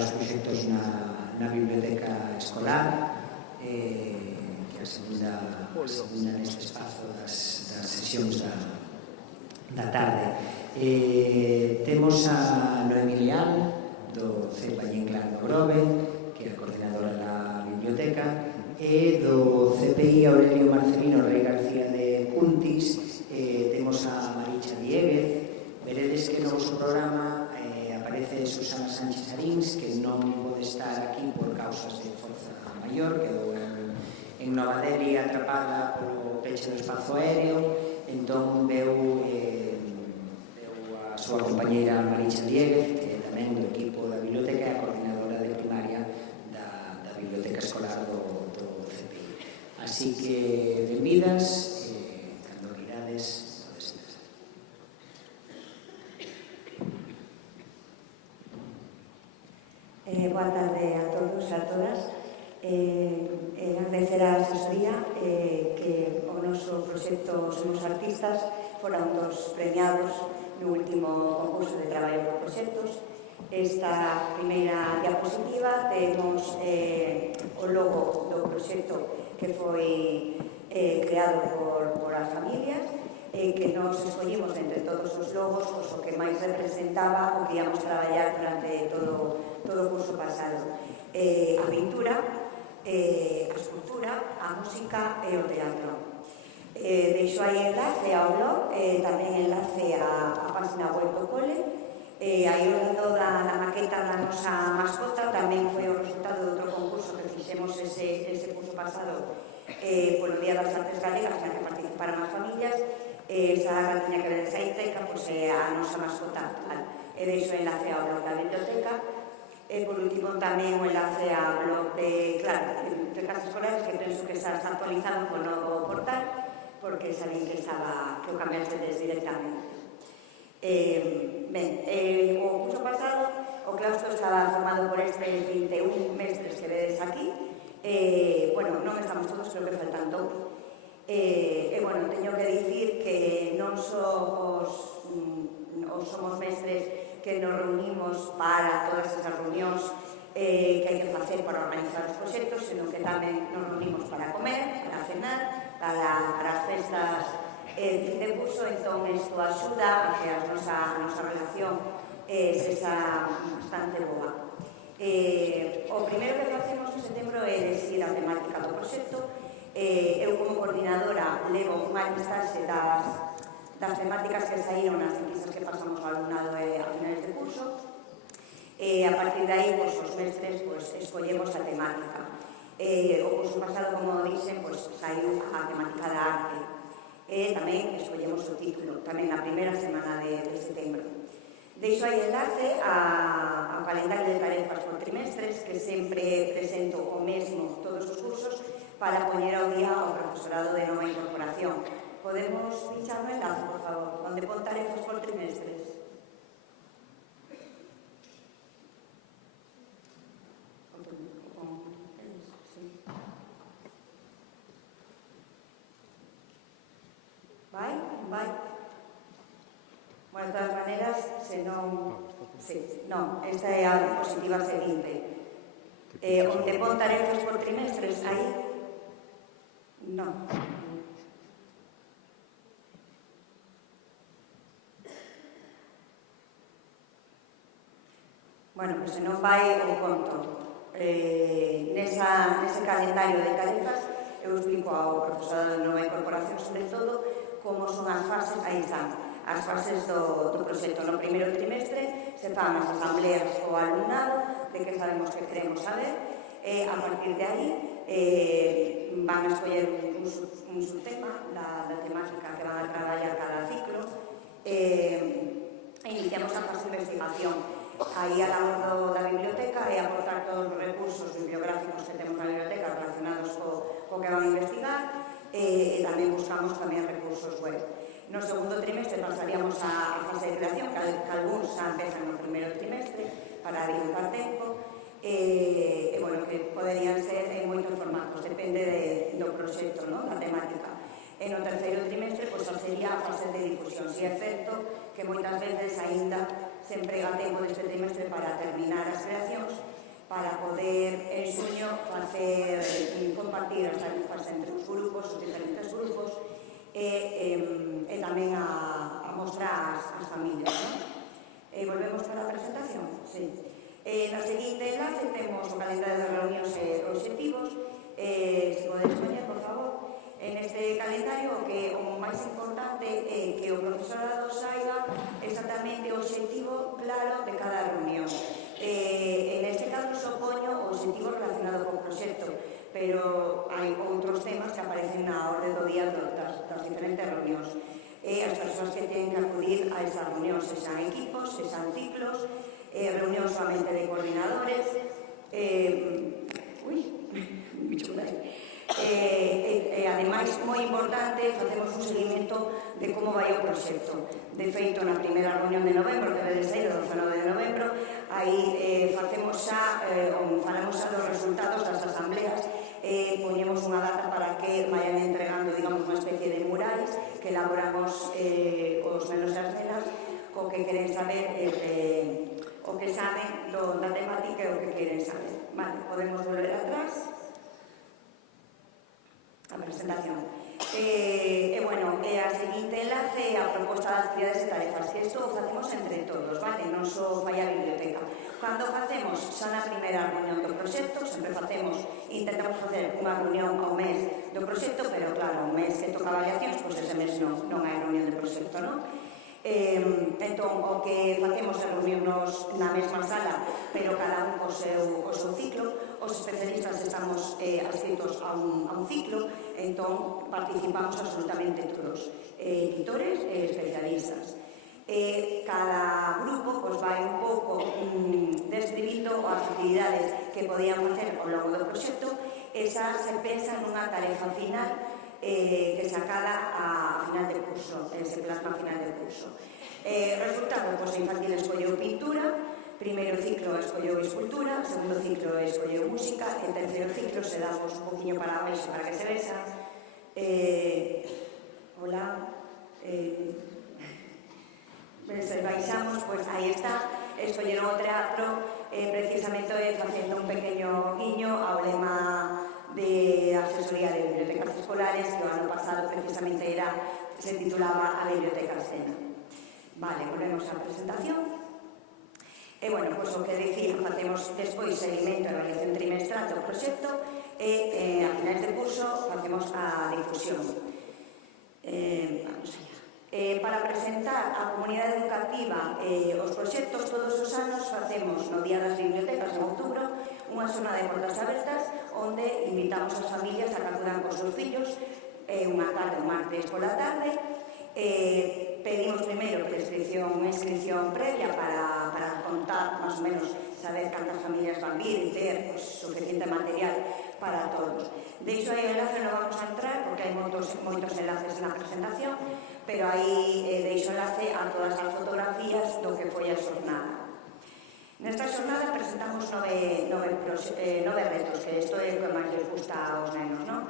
os proxectos na biblioteca escolar, que a segunda neste espazo das sesións da tarde. Temos a Noemí Leal, do CEPA Inclán do Grove, que é a coordinadora da biblioteca, e do CPI Aurelio Marcelino Rey García de Cuntis. Temos a Maricha Dieguez. Veredes que no vosso programa aparece Susana Sánchez Arins, que non pode estar aquí por causas de forza maior, quedou en Nova Delhi atrapada polo peche do espazo aéreo. Entón veu a súa compañeira Maricha Dieguez, que é tamén do equipo da biblioteca e a coordinadora de primaria da biblioteca escolar do CPI. Así que, benvidas, cando quirades. Boa tarde a todos e a todas. Agradecer a asesoría que o noso proxecto Somos Artistas fora un dos premiados no último concurso de traballo por proxectos. Esta primeira diapositiva temos o logo do proxecto que foi creado por as familias, que nos escollimos entre todos os logos o que máis representaba o que íamos traballar durante todo o curso pasado. A pintura, a escultura, a música e o teatro. Deixo aí enlace ao blog, tamén enlace á página web do cole. Aí ao lado da maqueta da nosa mascota tamén foi o resultado de outro concurso que fixemos ese curso pasado polo Día das Artes Galegas, na que participaron as familias. Esa ratiña que vedes aí teca, pois é a nosa mascota actual. E deixo enlace ao blog da biblioteca. E, por último, tamén o enlace ao blog de Casas Escolares, que penso que está actualizado con o novo portal, porque sabín que o cambiaste directamente. O curso pasado, o claustro estaba formado por estes 21 mestres que vedes aquí. Non estamos todos, creo que faltan dous. Teño que dicir que non só somos mestres que nos reunimos para todas esas reunións que hai que facer para organizar os proxectos, senón que tamén nos reunimos para comer, para cenar, para as festas de fin de curso. Entón, isto axuda a que a nosa relación sexa bastante boa. O primeiro que facemos en setembro é elegir a temática do proxecto. Eu, como coordinadora, levo unha listaxe das temáticas que saíron nas enquisas que pasamos ao alumnado a finales de curso. A partir de aí, os mestres escollemos a temática. O curso pasado, como dixen, saiu a temática da arte. Tamén escollemos o título, tamén na primeira semana de setembro. Deixo aí enlace ao calendario de tarefas por trimestres, que sempre presento o mesmo todos os cursos, para poñer ao día ao profesorado de nova incorporación. Podemos pinchar no enlace, por favor, onde pon tarefas por trimestres. Vai? Bueno, de todas maneras, se non... Sí, non, esta é a diapositiva seguinte. Onde pon tarefas por trimestres, aí? Non. Bueno, pois se non vai o conto. Nese calendario de tarefas eu explico ao profesorado de nova incorporación sobre todo como son as fases, aí están, as fases do proxecto. No primeiro trimestre se fan as asambleas co alumnado de que sabemos que queremos saber, e a partir de aí van a escoller un subtema da temática que van a traballar cada ciclo e iniciamos a fase de investigación. Aí a labor da biblioteca é aportar todos os recursos bibliográficos que temos na biblioteca relacionados co que van a investigar, e tamén buscamos tamén recursos web. No segundo trimestre pasaríamos a fase de creación, que algúns xa empezan no primeiro trimestre para adiantar tempo, que poderían ser en moitos formatos, depende do proxecto, da temática. E no terceiro trimestre, sería a fase de difusión. Si é certo que moitas veces aínda se emprega tempo deste trimestre para terminar as creacións, para poder en xuño compartir as tarifas entre os grupos, os diferentes grupos, e tamén a mostrar as familias, non? Volvemos para a presentación? Sí. No seguinte enlace temos o calendario de reunións e obxectivos. Se podes poñer, por favor. En este calendario o máis importante é que o profesorado saiba exactamente o obxectivo claro de cada reunión. En este caso só poño o obxectivo relacionado co proxecto, pero hai outros temas que aparecen na orde do día das diferentes reunións. As persoas que teñen que acudir a esas reunións, sexan equipos, sexan ciclos, reunións solamente de coordinadores, ademais, moi importante, facemos un seguimento de como vai o proxecto. De feito, na primeira reunión de novembro, que debe ser o 19 de novembro, aí falamos xa dos resultados das asambleas, poñemos unha data para que vayan entregando, digamos, unha especie de murais que elaboramos os nenos e as nenas, co que queren saber, o que saben da temática e o que queren saber. Vale, podemos volver atrás a presentación. A seguinte enlace a proposta de actividades e tarefas, que isto o facemos entre todos, vale? Non só fai a biblioteca. Cando facemos xa na primeira reunión do proxecto, sempre intentamos facer unha reunión ao mes do proxecto, pero claro, o mes que toca avaliacións, pois ese mes non hai reunión de proxecto, non? Entón, o que facemos é reunirnos na mesma sala, pero cada un co seu ciclo. Os especialistas estamos adscritos a un ciclo, entón participamos absolutamente todos, editores e especialistas. Cada grupo vai un pouco describindo as actividades que podían facer ao longo do proxecto, e xa se pensa nunha tarefa final que se acada a final de curso, se plasma a final de curso. Resultado, pois infantil escolleu pintura, primeiro ciclo escolleu escultura, segundo ciclo escolleu música, e terceiro ciclo se damos un poquinho para baixo para que se vexa. Se baixamos, pois aí está, escolleron o teatro, precisamente facendo un pequeño guiño ao lema de asesoría de bibliotecas escolares, que o ano pasado precisamente se titulaba A Biblioteca Escena. Vale, volvemos á presentación. Pois o que dicir, facemos despois seguimento e avaliación trimestral do proxecto e a finais de curso facemos a difusión. Vamos allá. Para presentar á comunidade educativa os proxectos, todos os anos facemos no Día das Bibliotecas en outubro unha zona de portas abertas onde invitamos as familias a que acudan cos seus fillos unha tarde, un martes pola tarde. Pedimos primeiro inscripción previa para contar, máis ou menos, saber cantas familias van vir e ter suficiente material para todos. Deixo aí o enlace, non vamos a entrar porque hai moitos enlaces na presentación, pero aí deixo enlace a todas as fotografías do que foi a xornada. Nesta xornada presentamos nove retos, que isto é o que máis les gusta aos nenos, non?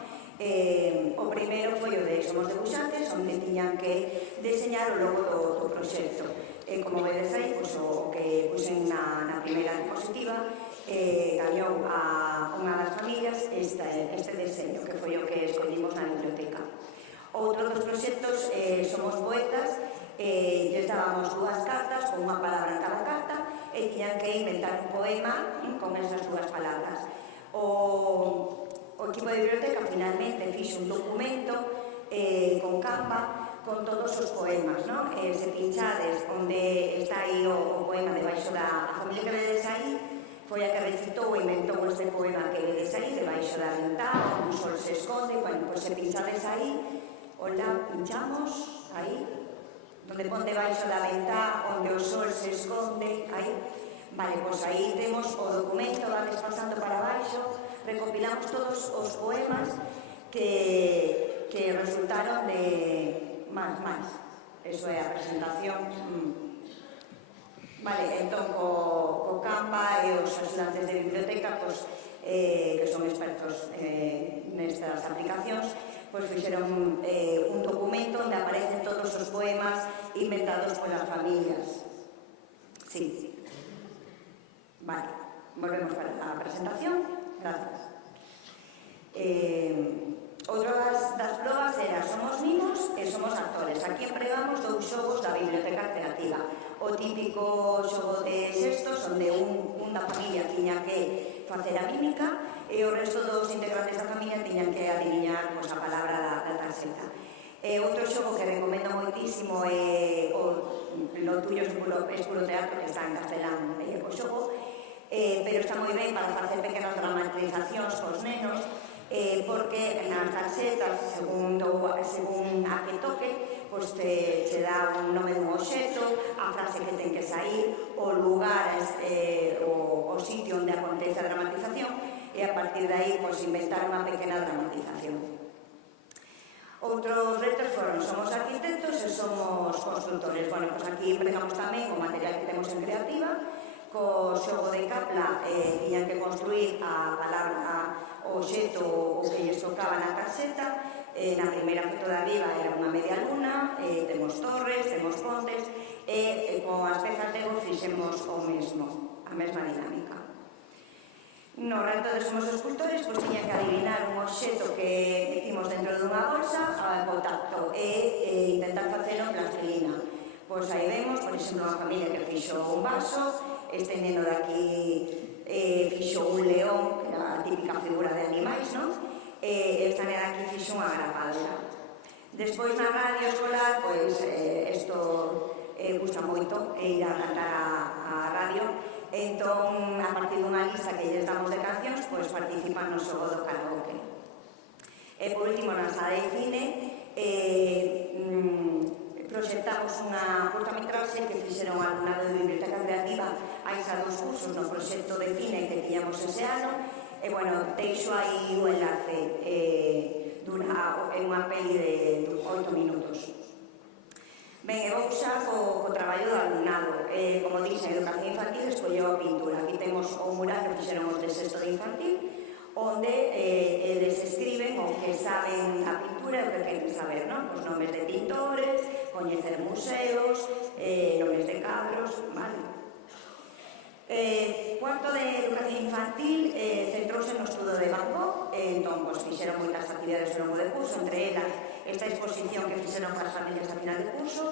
O primeiro foi o de Somos Debuxantes, onde tiñan que deseñar o logo do proxecto. Como vedes aí, o que puxen na primeira diapositiva, gañou a unha das familias este deseño, que foi o que escollimos na biblioteca. Outro dos proxectos, Somos Poetas, lles dábamos dúas cartas con unha palabra en cada carta e tiñan que inventar un poema con esas dúas palabras. O equipo de biblioteca finalmente fixo un documento con Canva con todos os poemas, non? Se pinchades onde está aí o poema debaixo da familia que vedes aí, foi a que recitou e inventou este poema que vedes aí, debaixo da ventá, un sol se esconde, pois se pinchades aí, pinchamos aí, donde pon debaixo da ventá, onde o sol se esconde, aí. Vale, pois aí temos o documento, vales pasando para baixo, recopilamos todos os poemas que resultaron de máis. Eso é a presentación. Vale, entón, co Canva e os axudantes de biblioteca, que son expertos nestas aplicacións, fixeron un documento onde aparecen todos os poemas inventados polas familias. Sí. Vale, volvemos para a presentación. Grazas. Outras das probas era somos mimos e somos actores. Aquí empregamos dous xogos da biblioteca creativa. O típico xogo de xestos, onde un da familia tiña que facer a mímica e o resto dos integrantes da familia tiñan que adiviñar a palabra da tarxeta. Outro xogo que recomendo moitísimo é o tuyo es puro teatro, que está en castelán o xogo, pero está moi ben para facer pequenas dramatizacións cos nenos, porque nas tarxetas, según a que toque, pois te dá un nome dun obxecto, a frase que ten que sair, o lugar, o sitio onde acontece a dramatización, e a partir de aí pois inventar unha pequena dramatización. Outros retos foron somos arquitectos e somos constructores. Bueno, pois aquí empregamos tamén o material que temos en creativa, co xogo de Capla tiñan que construir a palabra, o xeto o que lles tocaba na tarxeta. Na primeira foto de arriba era unha media luna, temos torres, temos pontes, e con as pezas de Lego fixemos o mesmo, a mesma dinámica. No reto de somos escultores, pois tiñan que adivinar un obxeto que metimos dentro dunha bolsa co tacto e intentar facelo en plastilina. Pois aí vemos, por exemplo, unha familia que fixo un vaso, este neno de aquí fixo un león, que era a típica figura de animais, non? Esta nena aquí fixo unha grapadora. Despois na radio escolar, pois, isto gusta moito ir a cantar a radio. Entón, a partir dunha lista que lles damos de cancións, pois participan no xogo do karaoke. E por último, na sala de cine, proxectamos unha curtametraxe que fixeron a alumnado de Biblioteca Creativa hai xa 2 cursos no proxecto de cine que tiñamos ese ano. E, bueno, deixo aí o enlace. Dura unha peli de 8 minutos. Ben, e vou xa co traballo do alumnado. Como dixe, a educación infantil escolleu a pintura. Aquí temos o mural que fixeron os de sexto de infantil, onde eles escriben o que saben a pintura e o que queren saber, non? Os nomes de pintores, coñecer museos, nomes de cadros, vale? Cuarto de educación infantil centrouse no estudo de Van Gogh. Entón, pois, fixeron moitas actividades ao longo do curso, entre elas esta exposición que fixeron para as familias a final de curso.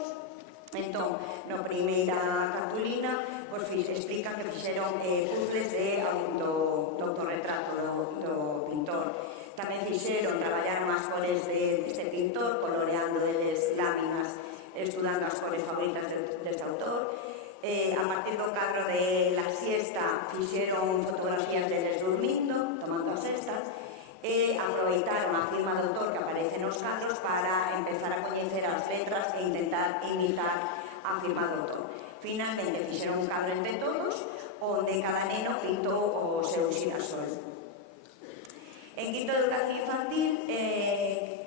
Entón, na primeira cartulina, pois, explican que fixeron puzzles do autorretrato do pintor. Tamén fixeron, traballaron as cores deste pintor, coloreando deles láminas, estudando as cores favoritas deste autor. A partir do cadro de la siesta fixeron fotografías deles dormindo, tomando as sestas, e aproveitaron a firma do autor que aparece nos cadros para empezar a coñecer as letras e intentar imitar a firma do autor. Finalmente fixeron un cadro entre todos, onde cada neno pintou o seu xirasol. En quinto de educación infantil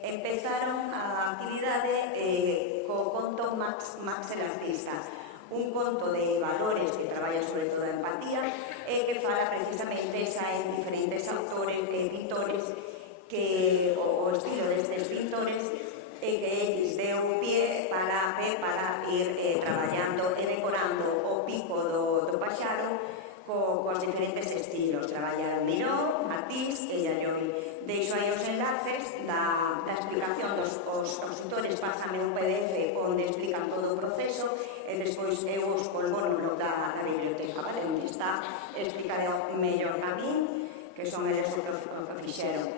empezaron a actividade co conto Max el artista, un conto de valores que traballa sobre todo a empatía e que fala precisamente xa en diferentes autores e pintores que o estilo destes pintores e que eles deu pie para ir traballando e decorando o pico do paxaro cos diferentes estilos. Traballaron Miró, Matisse e Yayoi. Deixo aí os enlaces da explicación dos autores, pásame un PDF onde explican todo o proceso e despois eu os colgo no blog da biblioteca, vale? Onde está explicado mellor a min, que son eles o que fixeron.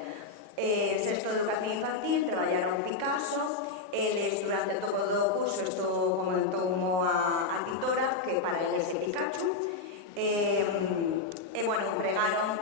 Sexto de educación infantil, traballaron Picasso, eles durante todo o curso isto comentou a titora, que para eles é Pikachu, bueno, empregaron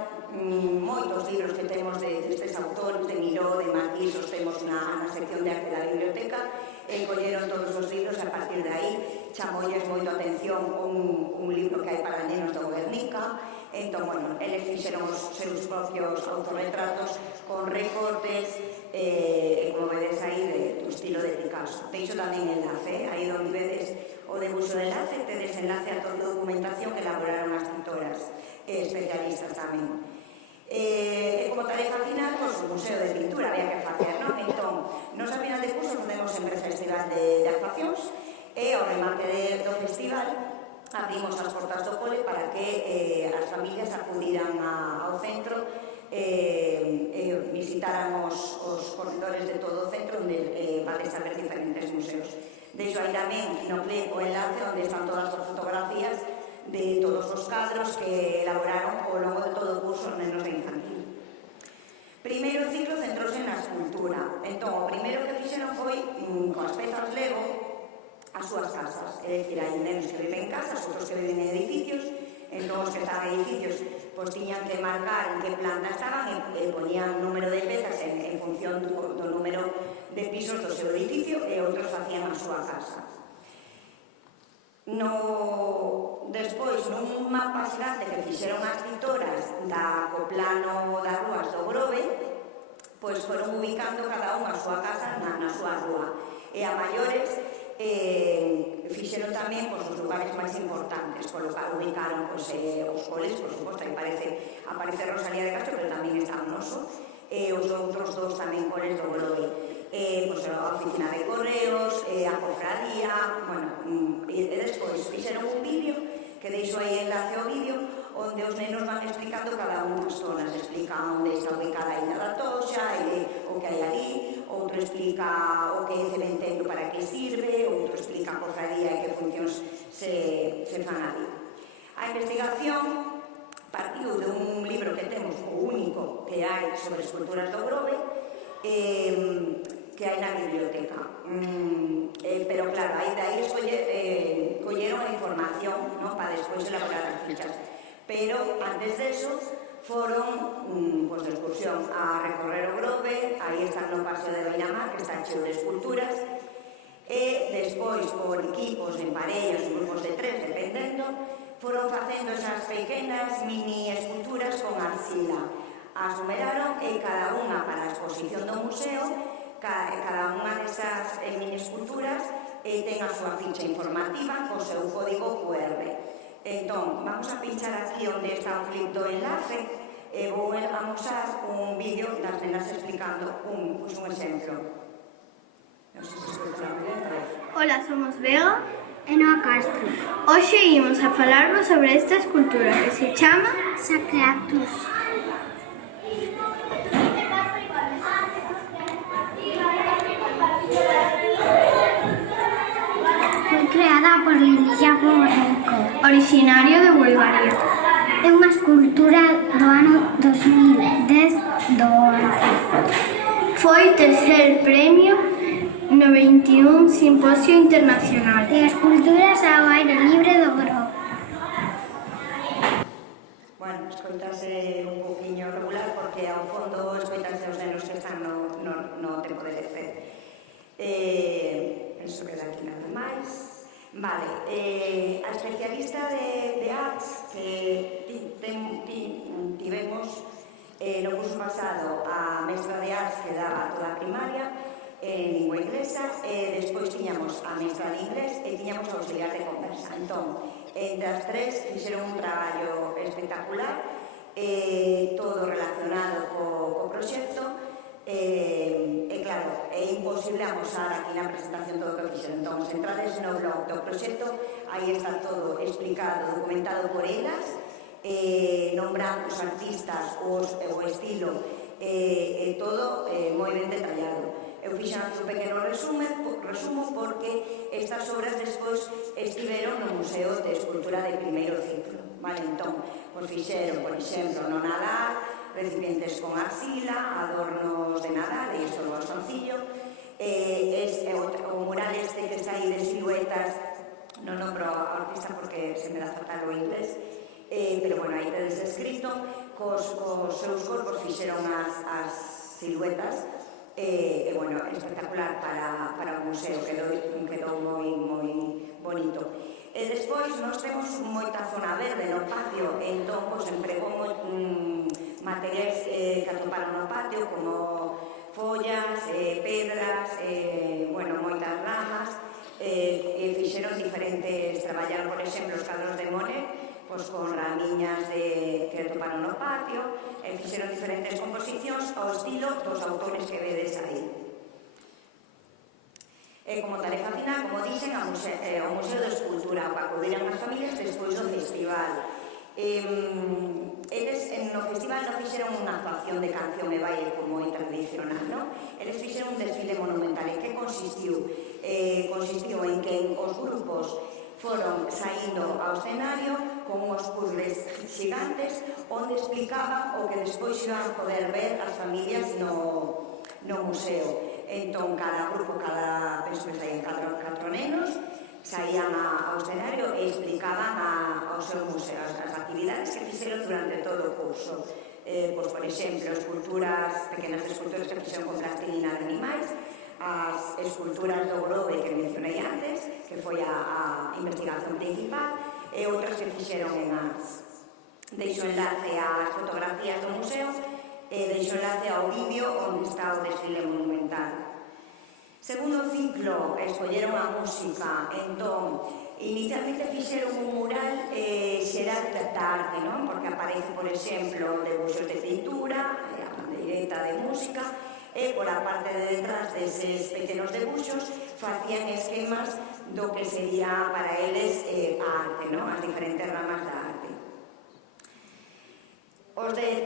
moitos libros que temos destes autores, de Miró, de Matisse, os temos na sección de arte da biblioteca, colleron todos os libros e a partir de aí chamolles moito a atención un libro que hai para nenos do Guernica. Entón, bueno, eles fixeron os seus propios autorretratos con recortes, como vedes aí, do estilo de Picasso. Deixo tamén enlace, aí onde vedes o debuxo de enlace, tedes enlace a toda a documentación que elaboraron as pintoras especialistas tamén. Como tarefa final, pois, o Museo de Pintura había que facer, non? Entón, nos a final de curso facemos sempre festival de actuacións e ao remate do festival abrimos as portas do cole para que as familias acudiran ao centro, visitaran os corredores de todo o centro onde vale saber diferentes museos. Deixo aí tamén no play o enlace onde están todas as fotografías de todos os cadros que elaboraron ao longo de todo o curso os nenos de infantil. Primeiro ciclo centrouse na escultura. Entón, o primeiro que fixeron foi, con as pezas Lego, as súas casas. É dicir, hai nenos que viven en casas, outros que viven en edificios. Entón, os que estaban en edificios, pois tiñan que marcar en que planta estaban e poñían número de pezas en función do número de pisos do seu edificio e outros facían a súa casa. Despois, nun mapa xigante que fixeron as pintoras co plano das rúas do Grove, pois foron ubicando cada unha a súa casa na súa rúa. E a maiores fixeron tamén os lugares máis importantes, ubicaron os coles, por suposto, aí aparece Rosalía de Castro, pero tamén está o noso, e os outros dous tamén coles do Grove. A oficina de correos, a cofradía, e despois fixeron un vídeo, que deixo aí enlace ao vídeo, onde os nenos van explicando cada unha das zonas, explica onde está ubicada a Illa da Toxa, o que hai ali, outro explica o que é cementerio para que sirve, outro explica a cofradía e que funcións se fan ali. A investigación partiu de un libro que temos, o único que hai sobre esculturas do Grove, que hai na biblioteca. Pero claro, aí dai colleron a información para despois elaborar as fichas. Pero antes deso foron de excursión a recorrer o Grove, aí están no Paseo de Beinamar, que está cheo de esculturas, e despois por equipos, en parellos, grupos de 3, dependendo, foron facendo esas pequenas mini esculturas con arcila. As numeraron e cada unha para a exposición do museo, cada unha desas mini esculturas ten a súa ficha informativa co seu código QR. Entón, vamos a pinchar aquí onde está o clip do enlace e vou amosar un vídeo das nenas explicando un exemplo. Ola, somos Vega e Noa Castro. Hoxe imos a falarvos sobre esta escultura que se chama Sacratus. Foi creada por Lililla Borrico, Originario de Bulgaria. É unha escultura do ano 2010 do ONCE. Foi tercer premio no 21 Simposio Internacional de Esculturas ao aire libre do Grove. Escoitase un poquinho regular porque ao fondo escoitase os nenos que están no tempo de lecer. Eso queda aquí nada máis. Vale, a especialista de arts que tivemos no curso pasado, a mestra de arts que daba toda a primaria en lingua inglesa, e despois tiñamos a mestra de inglés e tiñamos o auxiliar de conversa. Entón, entre as tres fixeron un traballo espectacular, todo relacionado co proxecto, e claro, é imposible amosar aquí na presentación todo o que fixeron. Entón, se entrades no blog do proxecto, aí está todo explicado, documentado por elas, nombrando os artistas, o estilo, e todo moi ben detallado. Eu fixen un pequeno resumo porque estas obras despois estiveron no Museo de Escultura de primeiro ciclo. Vale, entón, fixeron, por exemplo, no Nadal, recipientes con arcila, adornos de Nadal, e isto no Bastoncillo, o mural este que está aí de siluetas, non nombro a artista porque se me dá fatal o inglés, pero bueno, aí tedes escrito, cos seus corpos fixeron as siluetas, e bueno, espectacular para o museo, quedou moi bonito. E despois nos temos moita zona verde no patio, entón empregou materiais que atoparon no patio, como follas, pedras, moitas ramas, e fixeron diferentes, traballaron, por exemplo, os cadros de Monet, con ramiñas que atoparon no patio, e fixeron diferentes composicións ao estilo dos autores que vedes aí. Como tarefa final, como dixen, ao Museo de Escultura, para acudir as familias despois do festival. Eles no festival non fixeron unha actuación de canción e baile como é tradicional, non? Eles fixeron un desfile monumental. En que consistiu? Consistiu en que os grupos foron saindo ao escenario con uns puzzles gigantes onde explicaban o que despois iban poder ver as familias no museo. Entón, cada grupo, penso que saían 4 nenos, saían ao escenario e explicaban ao seu museo as actividades que fixeron durante todo o curso. Por exemplo, pequenas esculturas que fixeron con plastilina de animais, as esculturas do globe que mencionei antes, que foi a investigación principal, e outras que fixeron en as... Deixo enlace ás fotografías do museo e deixo enlace ao vídeo onde está o desfile monumental. Segundo ciclo, escolleron a música. Entón, inicialmente fixeron un mural xeral da arte, non? Porque aparece, por exemplo, debuxos de pintura, a bandeireta de música, e por a parte de detrás deses pequenos debuxos facían esquemas do que sería para eles a arte, non? As diferentes ramas da arte.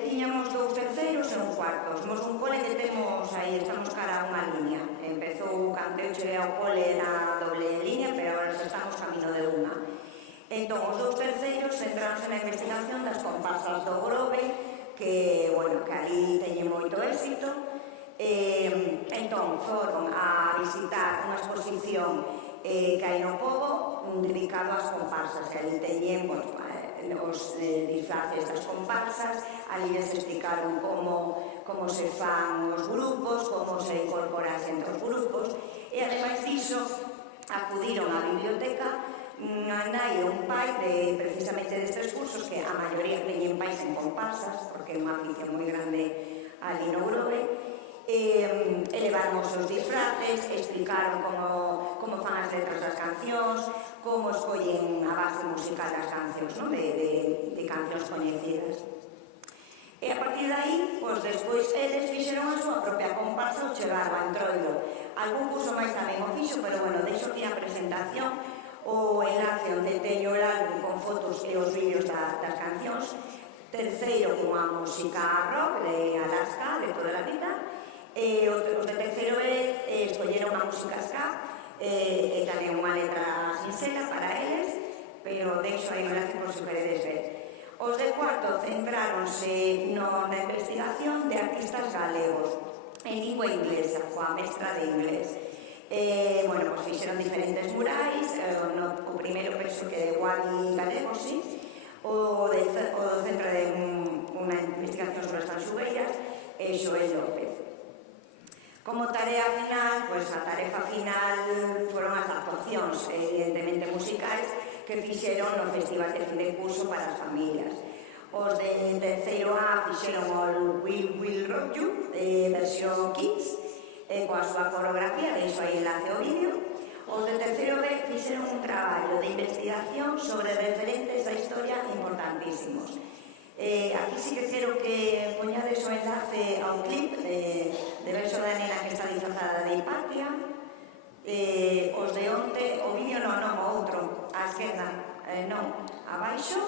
Tiñamos 2 terceiros e un cuarto. Somos un cole que temos aí, estamos cara a unha línea. Empezou cando eu cheguei ao cole na doble línea, pero agora estamos camino de unha. Entón, os 2 terceiros centráronse na investigación das comparsas do Grove, que, bueno, que ali teñen moito éxito. Entón, foron a visitar unha exposición que hai no Pobo dedicado ás comparsas, que ali teñen, bueno, os disfraces das comparsas, ali les explicaron como se fan os grupos, como se incorpora xente aos grupos, e ademais diso acudiron á biblioteca unha nai e un pai precisamente destes cursos, que a maioría teñen pais en comparsas, porque é unha afición moi grande ali no Grove, elevaron os seus disfraces, explicaron como fan as letras das cancións, como escollen a base musical das cancións, non? De cancións coñecidas. E a partir de aí, pois despois eles fixeron a súa propia comparsa ao chegar ao Entroido. Algún curso máis tamén o fixo, pero bueno, deixo aquí a presentación, o enlace onde teño o álbum con fotos e os vídeos das cancións. Terceiro, unha música rock de Alaska, de toda a vida. Os de terceiro vez escolleron a música ska, e tamén unha letra sincera para eles, pero deixo aí un enlace por se queredes ver. Os de cuarto centráronse na investigación de artistas galegos en lingua inglesa, coa mestra de inglés. Bueno, pues fixeron diferentes murais, o primeiro penso que de Wadi Galego, sí, o do Centro de unha investigación sobre as Tanxugueiras, e Xoel López. Como tarea final, pues a tarefa final foron as actuacións, evidentemente musicais, que fixeron no Festival de Fin de Curso para as familias. Os de terceiro A fixeron o Will Rock You, versión Kids, coa súa coreografía, deixo aí enlace ao vídeo. Os de terceiro B fixeron un traballo de investigación sobre referentes da historia importantísimos. Aquí sí que quero que poñades o enlace ao clip de verso da nena que está disfrazada de Hipatia. Os de onte, o vídeo non, o outro, a esquerda, non, abaixo,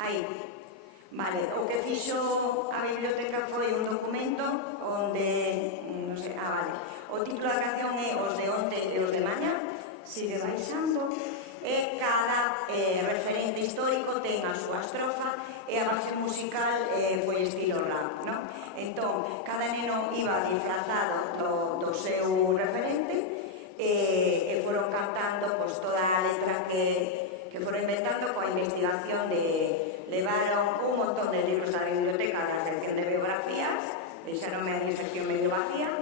aí. Vale, o que fixo a biblioteca foi un documento onde, non sei, vale, o título da canción é Os de onte e os de mañá, sigue baixando, e cada referente histórico ten a súa estrofa e a base musical foi estilo rap, non? Entón, cada neno iba disfrazado do seu referente e foron cantando toda a letra que foron inventando coa investigación levaron un montón de libros da biblioteca da sección de biografías, deixaronme a mi sección medio vacía,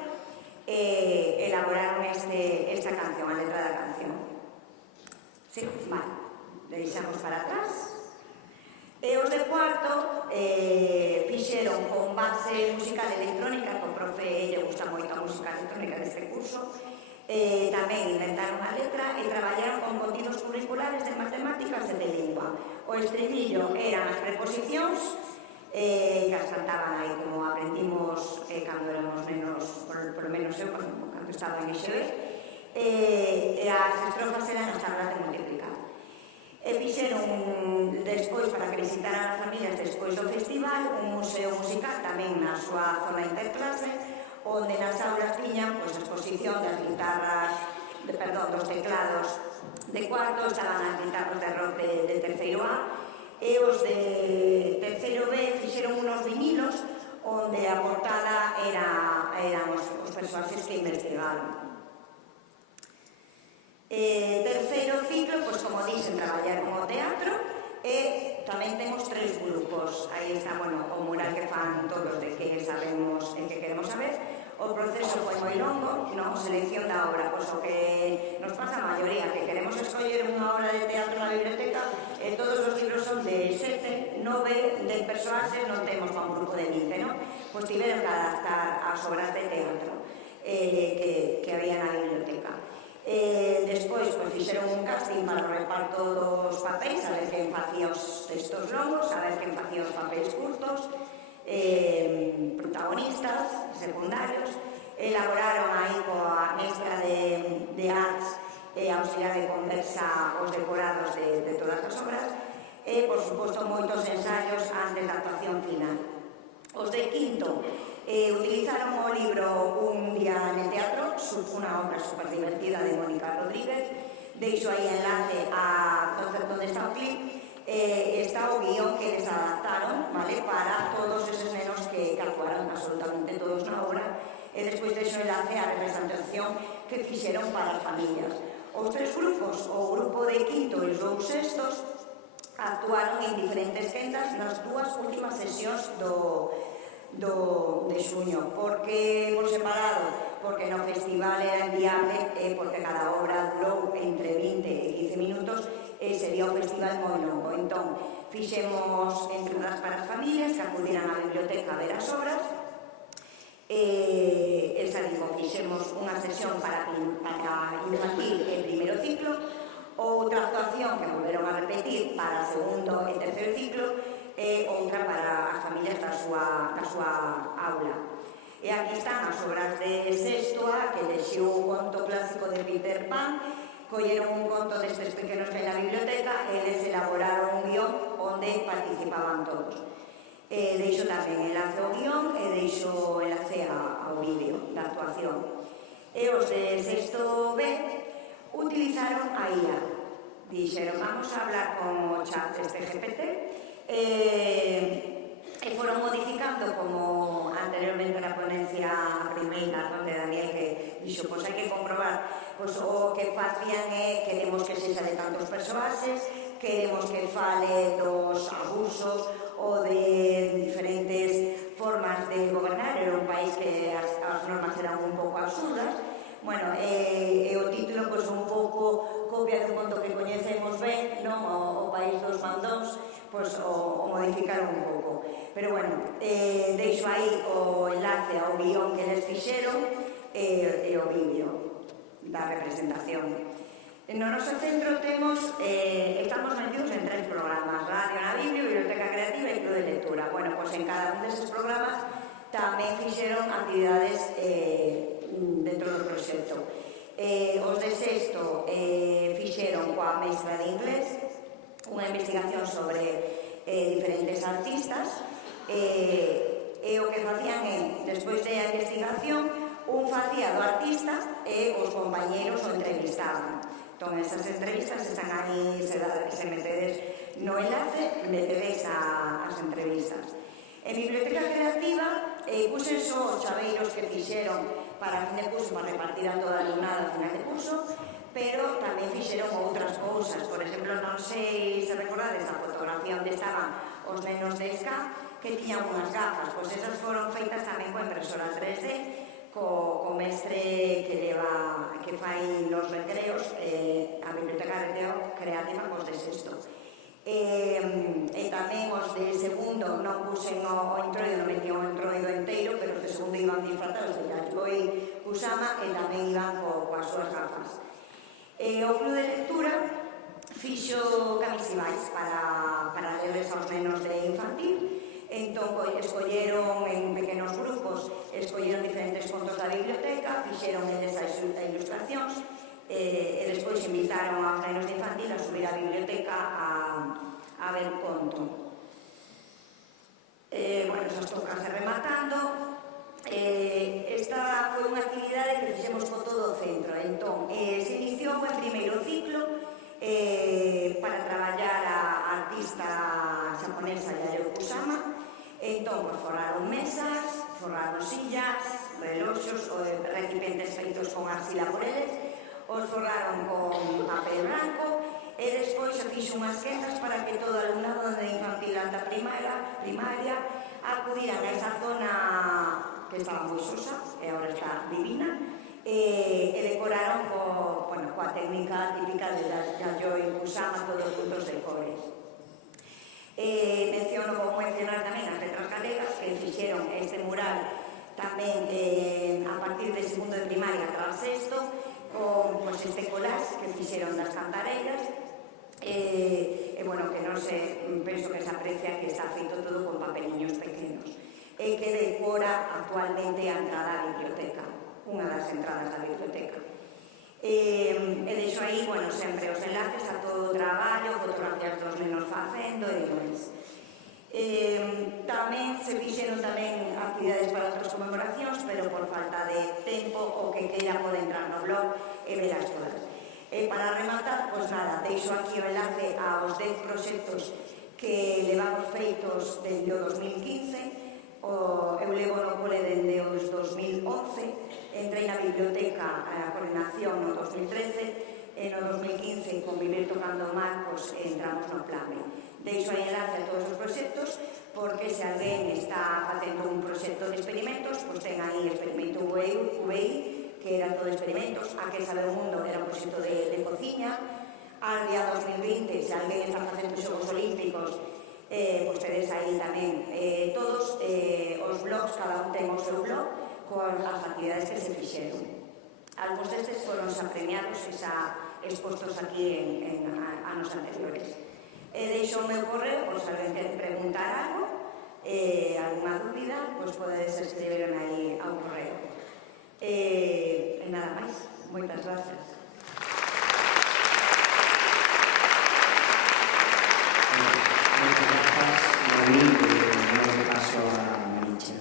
e elaboraron esta canción, a letra da canción. Sí, vale, deixamos para atrás. E os de cuarto fixeron con base musical electrónica, que o profe lle gusta moito a música electrónica deste curso, tamén inventaron a letra e traballaron con contidos curriculares de matemáticas e de lingua. O estribillo eran as preposicións que as cantaban aí como aprendimos cando éramos menos, por lo menos eu cando estaba en EXB, e as estrofas eran as tablas de multiplicar. E fixeron despois, para que visitaran as familias despois do festival, un museo musical tamén na súa zona interclase, onde nas aulas tiñan a exposición das guitarras, dos teclados de cuarto, estaban as guitarras de rock de terceiro A, e os de terceiro B fixeron unos vinilos onde a portada eran os persoaxes que investigaron. Terceiro ciclo, pois como dixen, traballar con o teatro, e tamén temos 3 grupos. Aí está, bueno, o mural que fan todos de que sabemos e que queremos saber. O proceso foi moi longo, non? Selección da obra, pois o que nos pasa a maioría, que queremos escoller unha obra de teatro na biblioteca e todos os libros son de 7, 9, 10 persoaxes, non temos para un grupo de 20, non? Pois tiveron que adaptar as obras de teatro que había na biblioteca. Despois, pois, fixeron un casting para o reparto dos papéis, a ver quen facía os textos longos, a ver quen facía os papéis curtos, protagonistas, secundarios. Elaboraron aí coa mestra de arts e auxiliar de conversa os decorados de todas as obras e, por suposto, moitos ensaios antes da actuación final. Os de quinto utilizaron o libro Un día en el teatro, unha obra super divertida de Mónica Rodríguez. Deixo aí enlace a onde está o clip. Está o guión que les adaptaron, vale, para todos esos nenos que actuaron absolutamente todos na obra, e despois deixo enlace a representación que fixeron para as familias. Os 3 grupos, o grupo de quinto e os 2 sextos, actuaron en diferentes quendas nas 2 últimas sesións de xuño. Porque por separado? Porque no festival era enviable e porque cada obra durou entre 20 e 15 minutos e sería un festival moi longo. Entón, fixemos entradas para as familias que acudiran á biblioteca a ver as obras. Fixemos unha sesión para infantil e primeiro ciclo, outra actuación que volveron a repetir para segundo e terceiro ciclo e outra para as familias da súa aula. E aquí están as obras de sexto A, que lexiu un conto clásico de Peter Pan, colleron un conto destes pequenos que hai na biblioteca e eles elaboraron un guión onde participaban todos. Deixo tamén enlace ao guión e deixo enlace ao vídeo da actuación. E os de sexto B utilizaron a IA. Dixeron, vamos a hablar con o chat este GPT e foron modificando, como anteriormente na ponencia primeira onde Daniel que dixo, pois hai que comprobar, pois o que facían é queremos que sexa de tantos persoaxes, queremos que fale dos abusos ou de diferentes formas de gobernar. Era un país que as normas eran un pouco absurdas. Bueno, e o título, pois, un pouco copia de un conto que coñecemos ben, non? O país dos mandóns, pois, o modificaron un pouco. Pero, bueno, deixo aí o enlace ao guión que les fixeron e o vídeo da representación. No noso centro estamos metidos en 3 programas: Radio na Biblia, Biblioteca Creativa e Club de Lectura. Bueno, pois en cada un deses programas tamén fixeron actividades dentro do proxecto. Os de sexto fixeron coa mestra de inglés unha investigación sobre diferentes artistas e o que facían é, despois da investigación, un facía do artista e os compañeros o entrevistaban. Entón, esas entrevistas están aí, se metedes no enlace, metedes as entrevistas. En Biblioteca Creativa puxen só os chaveiros que fixeron para fin de curso, para repartir a toda a alumnada a final de curso, pero tamén fixeron outras cousas. Por exemplo, non sei se recordades a fotografía onde estaban os nenos de SCA que tiñan unhas gafas, pois esas foron feitas tamén coa impresora 3D, co mestre que fai nos recreos a Biblioteca Creativa cos de sexto. E tamén os de segundo non puxen o introido, non metían o introido enteiro, pero os de segundo iban disfratados de Yayoi Kusama e tamén iban coas súas gafas. O Club de Lectura fixo Camisibais para lerles aos nenos de infantil. Entón, escolleron en pequenos grupos, escolleron diferentes contos da biblioteca, fixeron eles a ilustracións e despois invitaron aos nenos de infantil a subir á biblioteca a ver conto. Bueno, esas tocanse rematando. Esta foi unha actividade que fixemos con todo o centro. Entón, se iniciou en primeiro ciclo para traballar a artista xaponesa Yayoi Kusama. Entón, forraron mesas, forraron sillas, reloxos, recipientes feitos con arcila por eles, os forraron con papel branco e despois se fixo unhas quendas para que todo alumnado de infantil alta primaria acudiran a esa zona que estaba moi sosa e agora está divina e decoraron coa técnica típica de Yayoi Kusama, todos puntos de cores. Como mencionar tamén as letras galegas que fixeron este mural tamén a partir de segundo de primaria tras sexto con este collage que fixeron das cantareiras bueno, que non se penso que se aprecia que está feito todo con papeliños pequenos e que decora actualmente a entrada á biblioteca, unha das entradas da biblioteca. E deixo aí, bueno, sempre os enlaces a todo o traballo, fotografías dos nenos facendo e demais. Tamén se fixeron tamén actividades para outras conmemoracións, pero por falta de tempo o que queira pode entrar no blog e velas todas. Para rematar, pois nada, deixo aquí o enlace aos 10 proxectos que levamos feitos desde o 2015. Eu levo no cole dende o 2011, entrei na biblioteca a coordinación no 2013 e no 2015 con Vivir Tocando Marcos entramos no plan B. Deixo aí enlace a todos os proxectos porque se alguén está facendo un proxecto de experimentos, pois ten aí Experimento VI, que era todo experimentos. A que sabe o mundo era un proxecto de cociña. Ardea 2020, se alguén está facendo xogos olímpicos, pois tedes aí tamén todos os blogs, cada un ten o seu blog con as actividades que se fixeron. Algúns destes foron xa premiados e xa expostos aquí en anos anteriores. Deixo o meu correo, pois se alguén quer preguntar algo, alguna dúbida, pois podedes escribirme aí ao correo. E nada máis, moitas gracias. Moitas grazas, David, e paso a Maricha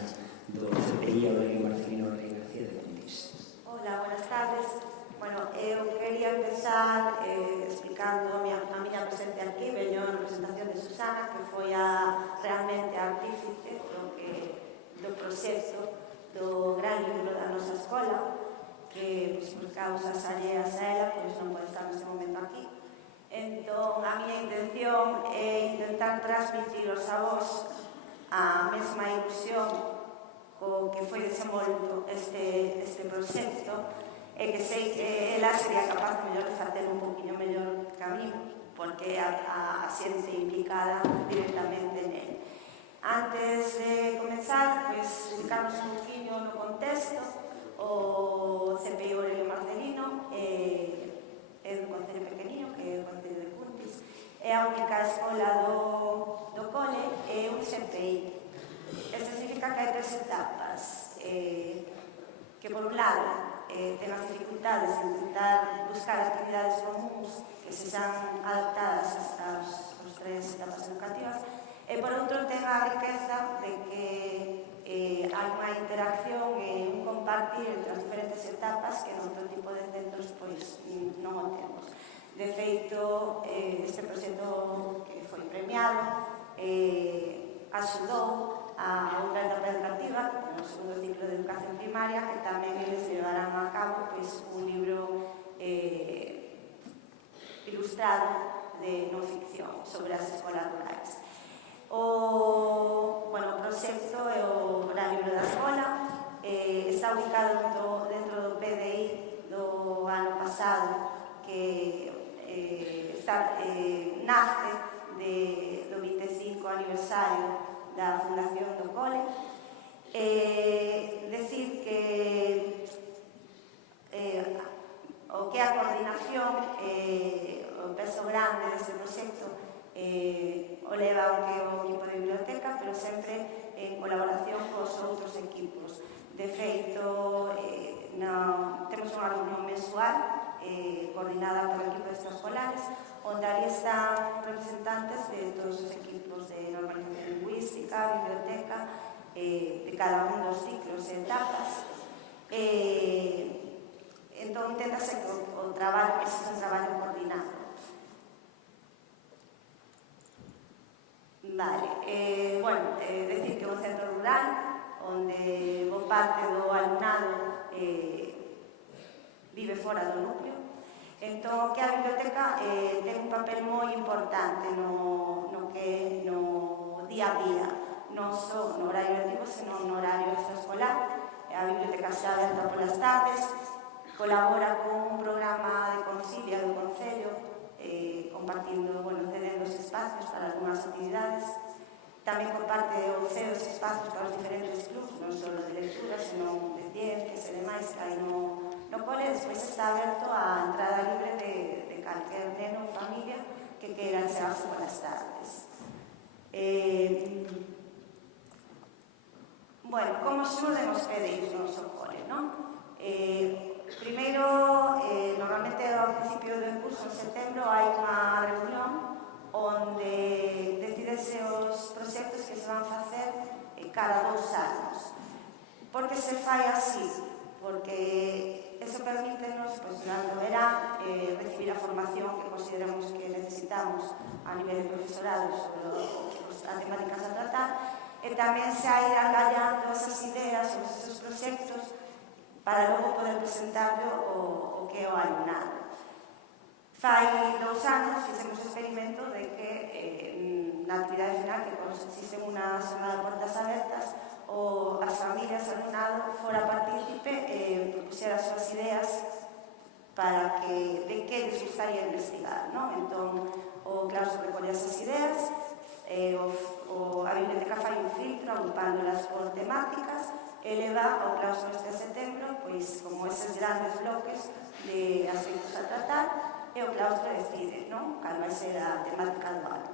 do CPI Aurelio Marcelino Rey García de Cuntis. Hola, buenas tardes. Bueno, eu quería empezar explicando a miña presencia aquí. Veño en representación de Susana, que foi realmente a artífice do proxecto do gran libro da nosa escola, que por causas alleas a ela non pode estar neste momento aquí. Entón, a miña intención é intentar transmitir aos avós a mesma ilusión co que foi desenvolto este proxecto e que sei que ela sería capaz mellor de facer un poquinho mellor que a mí, porque a xente implicada directamente nel. Antes de comenzar, pues, explicamos un poquinho no contexto. O CPI Aurelio Marcelino é un concello pequeniño, que é o concello de Cuntis. É a única escola do cole, é un CPI. Isto significa que hai 3 etapas, que por un lado ten as dificultades de intentar buscar actividades comuns que se xan adaptadas a as 3 etapas educativas, e por outro ten a riqueza de que hai unha interacción e un compartir entre as diferentes etapas que en outro tipo de centros pois non o temos. De feito, este proxecto que foi premiado axudou a outra etapa educativa, no segundo ciclo de educación primaria, que tamén eles llevarán a cabo pois, un libro ilustrado de non ficción sobre as escolas rurales. O proxecto é o Gran Libro da Escola, está ubicado dentro do PDI do ano pasado, que nace do 25 aniversario da fundación do cole. Decir que o que é a coordinación, o peso grande deste proxecto, o leva o que é o equipo de biblioteca, pero sempre en colaboración cos outros equipos. De feito, temos unha reunión mensual cada un dos ciclos e etapas. Entón, inténtase que o traballo é un traballo coordinado. Vale, decir que é un centro rural onde boa parte do alumnado vive fora do núcleo. Entón, que a biblioteca ten un papel moi importante no día a día, non só no horario lectivo, senón no horario extraescolar. A biblioteca está aberta polas tardes, colabora con un programa de concilia do Concello, compartindo, cedendo os espacios para algunhas actividades. Tamén comparte o ceo os espacios para os diferentes clubs, non só de lectura, senón de ciencias e demais que hai no cole. Despois está aberto a entrada libre de calquer neno ou familia que queira chegarse polas tardes. Como xudemos pedir no noso cole, non? Primeiro, normalmente ao principio do curso, en setembro, hai unha reunión onde decídense os proxectos que se van facer cada 2 anos. Por que se fai así? Porque eso permítenos, durante o verán, recibir a formación que consideramos que necesitamos a nivel de profesorado sobre as temáticas a tratar, e tamén se a ir engallando esas ideas ou esos proxectos para logo poder presentarlo o que é o alumnado. Fai 2 anos fixemos o experimento de que na actividade final, que consiste en unha xornada de portas abertas, as familias, o alumnado, fora partícipe e propuxera as súas ideas de que les gustaría investigar, non? Entón, o claustro recolle esas ideas, a biblioteca fai un filtro agrupándolas por temáticas e leva ao claustro este setembro, pois, como eses grandes bloques de aspectos a tratar, e o claustro decide, non? Cal vai ser a temática do ano.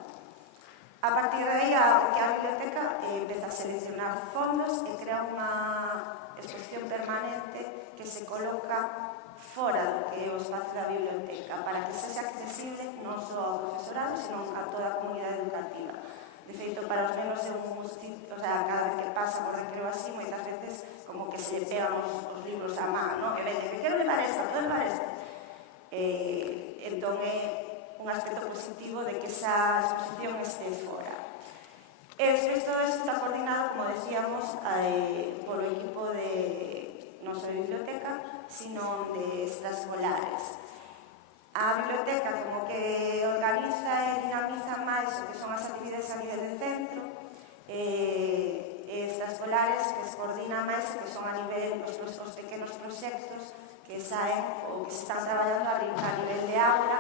A partir de aí, a biblioteca empeza a seleccionar fondos e crea unha exposición permanente que se coloca fora do que é o espacio da biblioteca para que sexa accesible non só ao profesorado, senón a toda a comunidade educativa. De feito, para os nenos é un sitio, cada vez que pasa por recreo así, moitas veces como que se pegan os libros a man, non? E veñen, que quero levar esta, quero levar esta. Entón é un aspecto positivo de que esa exposición este fora. E despois todo isto está coordinado, como decíamos, polo equipo non só de biblioteca, sino de extraescolares. A biblioteca como que organiza e dinamiza máis o que son as actividades a nivel de centro, e extraescolares que se coordina máis o que son a nivel os pequenos proxectos que saen ou que se están traballando a nivel de aula,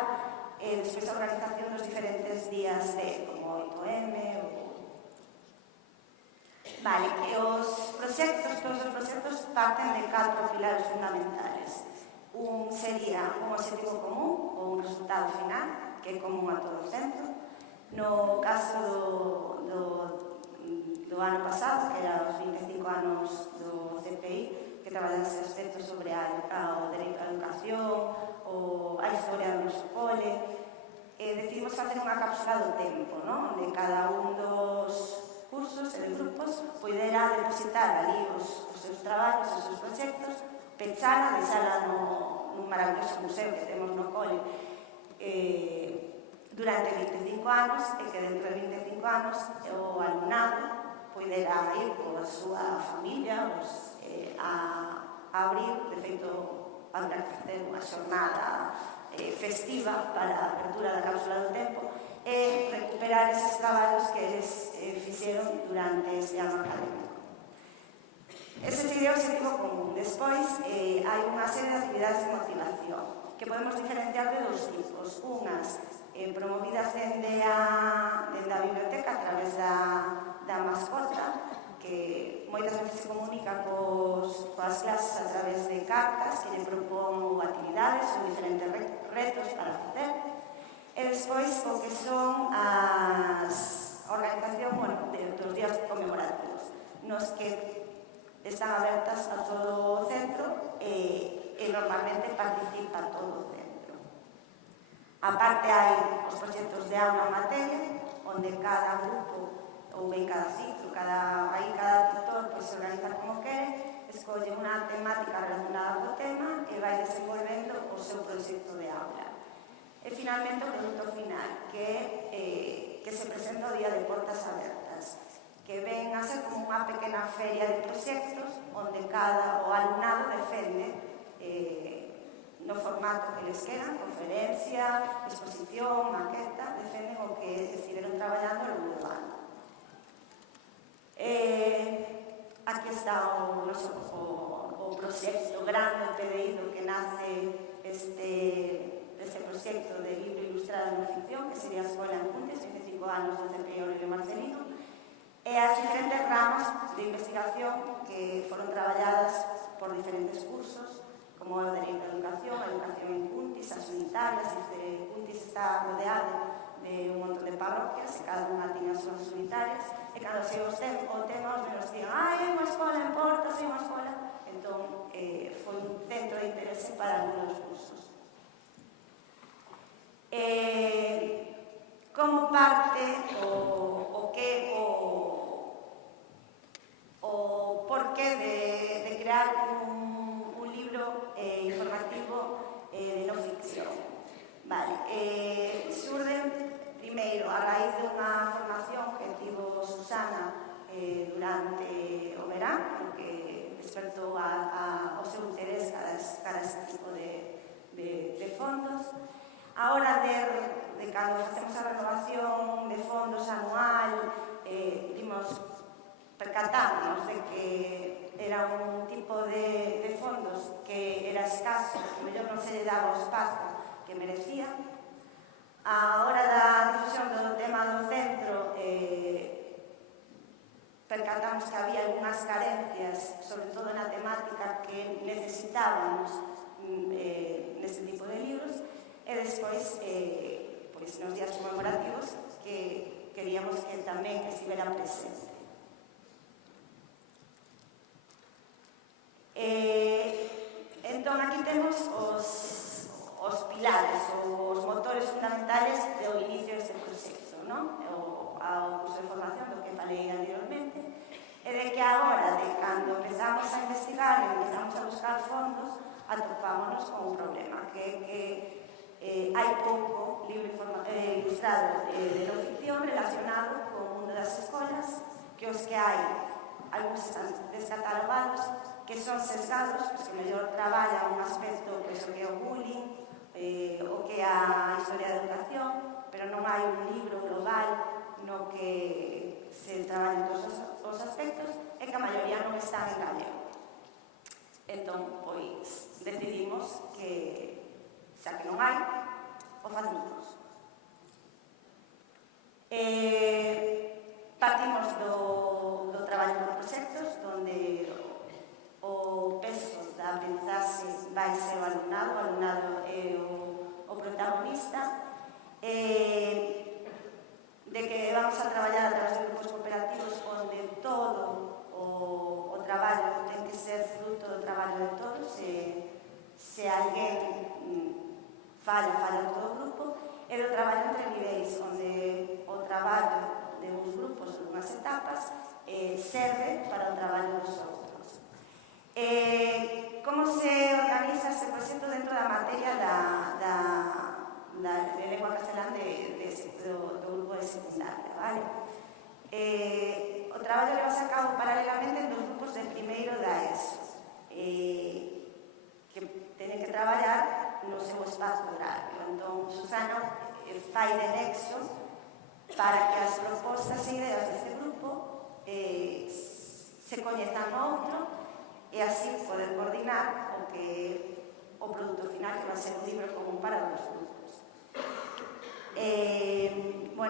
e despois a organización dos diferentes días como 8M. Vale, que todos os proxectos parten de 4 pilares fundamentales. Un sería un objetivo común ou un resultado final, que é común a todo o centro. No caso do ano pasado, que era os 25 anos do CPI, que traballan ese aspecto sobre o dereito á educación, ou a historia do noso cole, decidimos facer unha cápsula do tempo, non? Onde cada un dos cursos e de grupos pudera depositar ali os seus traballos, os seus proxectos, pechar, deixala nun maravilloso museo que temos no cole durante 25 anos, e que dentro de 25 anos o alumnado pudera ir coa súa familia a abrir, de feito, habrá que facer unha xornada festiva para a apertura da cápsula do tempo e recuperar eses traballos que eles fixeron durante este ano académico. Ese sería o objetivo común. Despois, hai unha serie de actividades de motivación que podemos diferenciar de 2 tipos. Unhas promovidas dende a biblioteca a través da mascota, que moitas veces se comunica coas clases a través de cartas que lle propón actividades ou diferentes retos para facer. E despois o que son as organización dos días conmemorativos, nos que están abertas a todo o centro e normalmente participa todo o centro. A parte hai os proxectos de aula en materia, onde cada grupo ou en cada ciclo, cada tutor se organiza feria de proxectos onde cada alumnado defende no formato que les quedan, conferencia, exposición, maqueta, defenden o que estiveron traballando ao longo do ano. Aquí está o proxecto grande, o pedido que nace este proxecto de libro ilustrado en ficción, que sería a Escola en Cuntes, 25 anos do CPI Aurelio Marcelino, e as diferentes ramas de investigación que foron traballadas por diferentes cursos, como o de educación, a educación en Cuntis, as unitarias, e Cuntis está rodeado de un montón de parroquias, e cada unha tiña as súas unitarias, e cando se o tema, os menos digan, é unha escola en Portas, é unha escola, entón foi un centro de interese para algunos dos cursos. Como parte o porqué de crear un libro informativo de no ficción. Vale, xurde primeiro a raíz de unha formación que tivo Susana durante o verán, que despertou o seu interés cara a este tipo de fondos. A hora de cando facemos a renovación de fondos anual, percatamos de que era un tipo de fondos que era escaso, que mellor non se lle daba o espazo que merecía. A hora da difusión do tema do centro, percatamos que había algunhas carencias, sobre todo na temática que necesitábamos neste tipo de libros, e despois, nos días conmemorativos, que queríamos que tamén estivera presente. Entón, aquí temos os pilares, os motores fundamentales do inicio deste proxecto, ao curso de formación do que falei anteriormente, e de que agora, de cando empezamos a investigar e empezamos a buscar fondos, atopámonos con un problema, que hai pouco libro ilustrado de non ficción relacionado co mundo das escolas, que os que hai, algúns están descatalogados, que son sesgados, que mellor traballan un aspecto que é o bullying, o que é a historia da educación, pero non hai un libro global no que se traballen todos os aspectos e que a maioría non están en galego. Entón, pois, decidimos que xa que non hai, o facemos. Partimos do traballo por proxectos, onde o peso da aprendizaxe vai ser o alumnado é o protagonista, de que vamos a traballar a través de grupos cooperativos onde todo o traballo ten que ser fruto do traballo de todos, se alguén falla todo o grupo, e do traballo entre niveis, onde o traballo de uns grupos, de unhas etapas, serve para o traballo dos outros. Como se organiza este proxecto dentro da materia de lengua castelán do grupo de secundaria, vale? O traballo leva a cabo paralelamente nos grupos de primeiro da ESO, que teñen que traballar no seu espazo horario. Entón, Susana fai de nexo para que as propostas e ideas deste grupo se coñezan no outro e así poder coordinar o produto final, que va a ser un libro común para os grupos.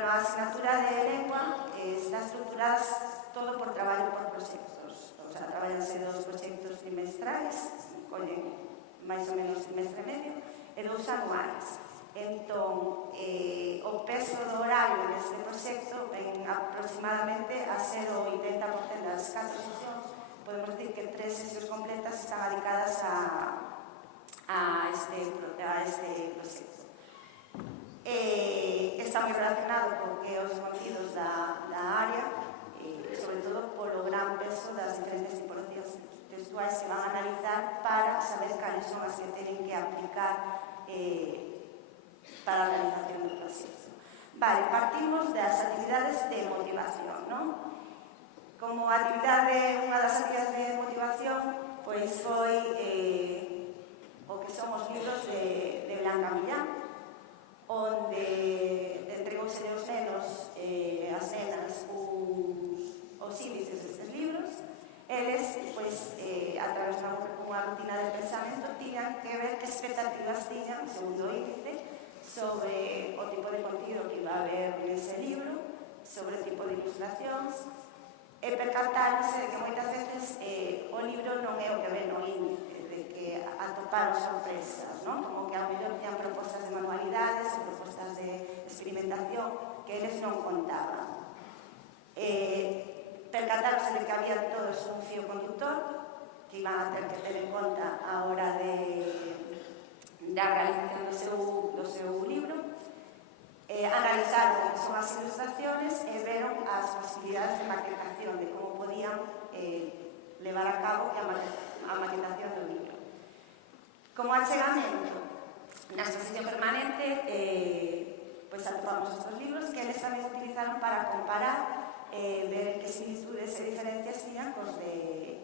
A asignatura de lengua está estruturada todo por traballo por proxectos. O sea, traballanse 2 proxectos trimestrais, collen máis ou menos trimestre e medio, e 2 anuais. Entón, o peso do horario deste proxecto ven aproximadamente a ser o 80% das 4 sesións. Podemos decir que 3 sesións completas están dedicadas a este proxecto. Está moi relacionado con que os contidos da área, sobre todo polo gran peso das diferentes tipologías textuais que van a analizar para saber cales son as que teñen que aplicar para a realización do proxecto. Vale, partimos das actividades de motivación, non? como actividade, unha das actividades de motivación, pois foi o que son os libros de Blanca Millán, onde entregouse aos nenos e as nenas os índices destes libros. Eles, pois, a través dunha rutina de pensamento, tiñan que ver que expectativas tiñan, segundo o índice, sobre o tipo de contido que iba a haber nese libro, sobre o tipo de ilustracións, e percatáronse de que moitas veces o libro non é o que ven no índice, de que atoparon sorpresas, non? Como que ao mellor tiñan propostas de manualidades ou propostas de experimentación que eles non contaban. Percatáronse de que había todos un fío conductor que iban a ter que ter en conta a hora da realización do seu libro. Analizaron son as ilustraciones e veron as posibilidades de maquetación, de como podían levar a cabo a maquetación do libro. Como achegamento, na exposición permanente, pois atopamos estes libros que eles tamén utilizaron para comparar, ver que similitudes e diferencias tiñan cos de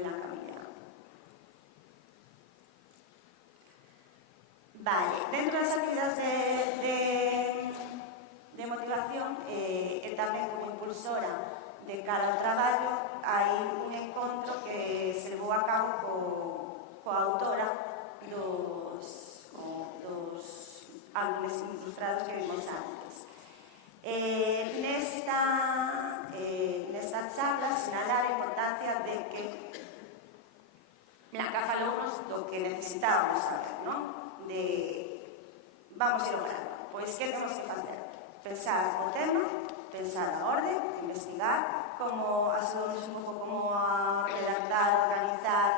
Blanca Millán. Vale, dentro das actividades de motivación e tamén como impulsora de cara ao traballo, hai un encontro que se levou a cabo coa autora dos álbumes ilustrados que vimos antes. Nesta charla sinalar a importancia de que Blanca falounos do que necesitábamos saber, non? Vamos ir ao grano. Pois que temos que facer? Pensar o tema, pensar a orde, investigar, como axudamos un pouco como a redactar, organizar,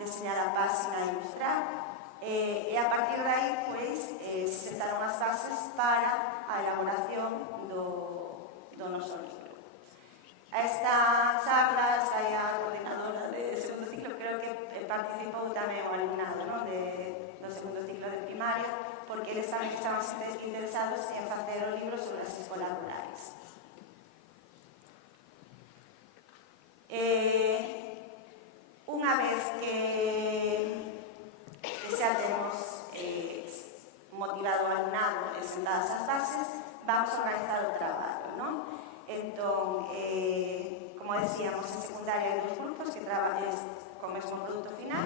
deseñar a página e ilustrar, e a partir de aí, pois, se sentaron as bases para a elaboración do noso libro. A esta charla sai a coordinadora de segundo ciclo, creo que participou tamén o alumnado, non? Do segundo ciclo de primaria, porque eles tamén estaban interesados en facer o libro sobre as escolas rurales. Unha vez que xa temos motivado o alumnado e sentadas as bases, vamos a organizar o traballo, non? Entón, como decíamos, en secundaria hai dos grupos que traballan co mesmo produto final,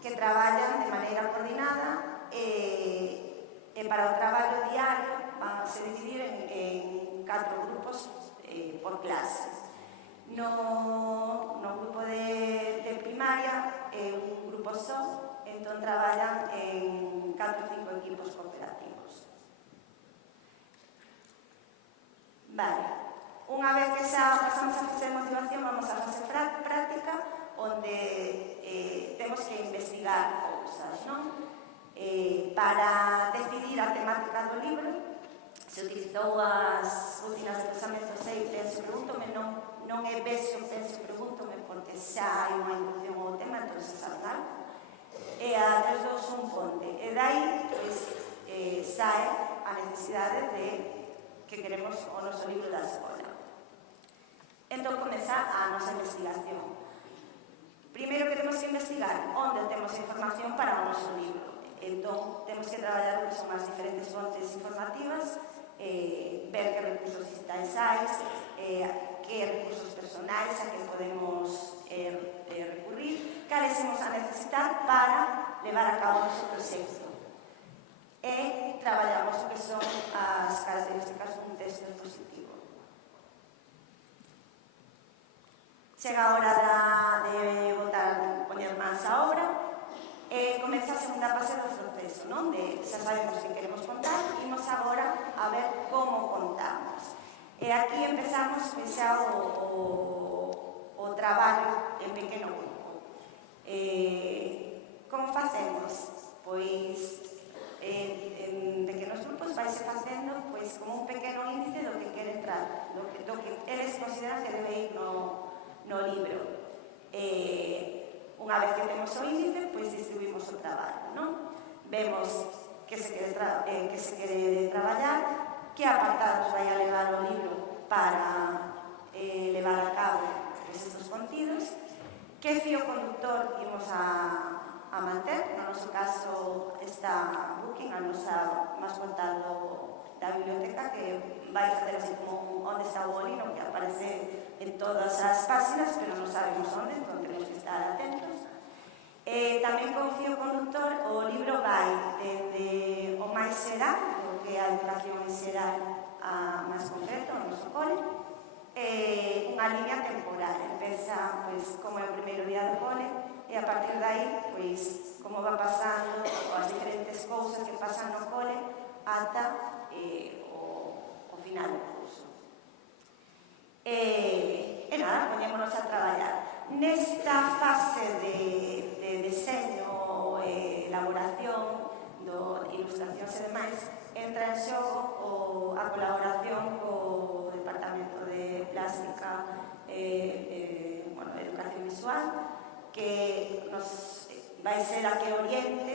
que traballan de maneira coordinada e para o traballo diario van a se dividir en 4 grupos por clase. No grupo de primaria é un grupo só, entón traballan en 4 ou 5 equipos cooperativos. Vale, unha vez que xa pasamos a fase de motivación, vamos a fase práctica, onde temos que investigar cousas, non? Para decidir a temática do libro, se utilizou as rutinas de pensamento sei, penso, pregúntome, non é vexo, penso, pregúntome, porque xa hai unha introducción ao tema, entón se sabe algo. E a 3, 2, 1, ponte. E dai, pois, sae a necesidade de que queremos o noso libro da escola. Entón comeza a nosa investigación. Primeiro que temos que investigar onde temos a información para o noso libro. Entón, temos que traballar o que son as diferentes fontes informativas, ver que recursos digitais hai, que recursos personais a que podemos recurrir, cales imos a necesitar para levar a cabo o noso proxecto. E traballamos o que son as características dun texto expositivo. Chega a hora de poñer máis a obra e comeza a segunda fase do proceso, non? Xa sabemos que queremos contar, imos agora a ver como contamos. E aquí empezamos xa o traballo en pequeno grupo. Como facemos? Pois en pequenos grupos vaise facendo como un pequeno índice do que quere entrar, do que eles consideran que debe ir no libro. Unha vez que temos o índice, pois distribuímos o traballo, non? Vemos que se quere traballar, que apartados vai a levar o libro para levar a cabo estes contidos. Que fío conductor imos a manter? No noso caso está Booking, a nosa mascota da biblioteca, que vai facer así como onde está o bolino, que aparece en todas as páxinas, pero non sabemos onde, entón temos que estar atentos. Tamén con fío conductor o libro vai desde o máis xeral, o que é a educación en xeral a máis concreto, o noso cole, unha línea temporal. Empeza, pois, como é o primeiro día do cole, e a partir de aí, pois, como va pasando as diferentes cousas que pasan no cole ata o final do curso. E nada, poñémonos a traballar. Nesta fase de deseño, elaboración, ilustracións e demais, entra en xogo a colaboración co Departamento de Plástica e Educación Visual, que nos vai ser a que oriente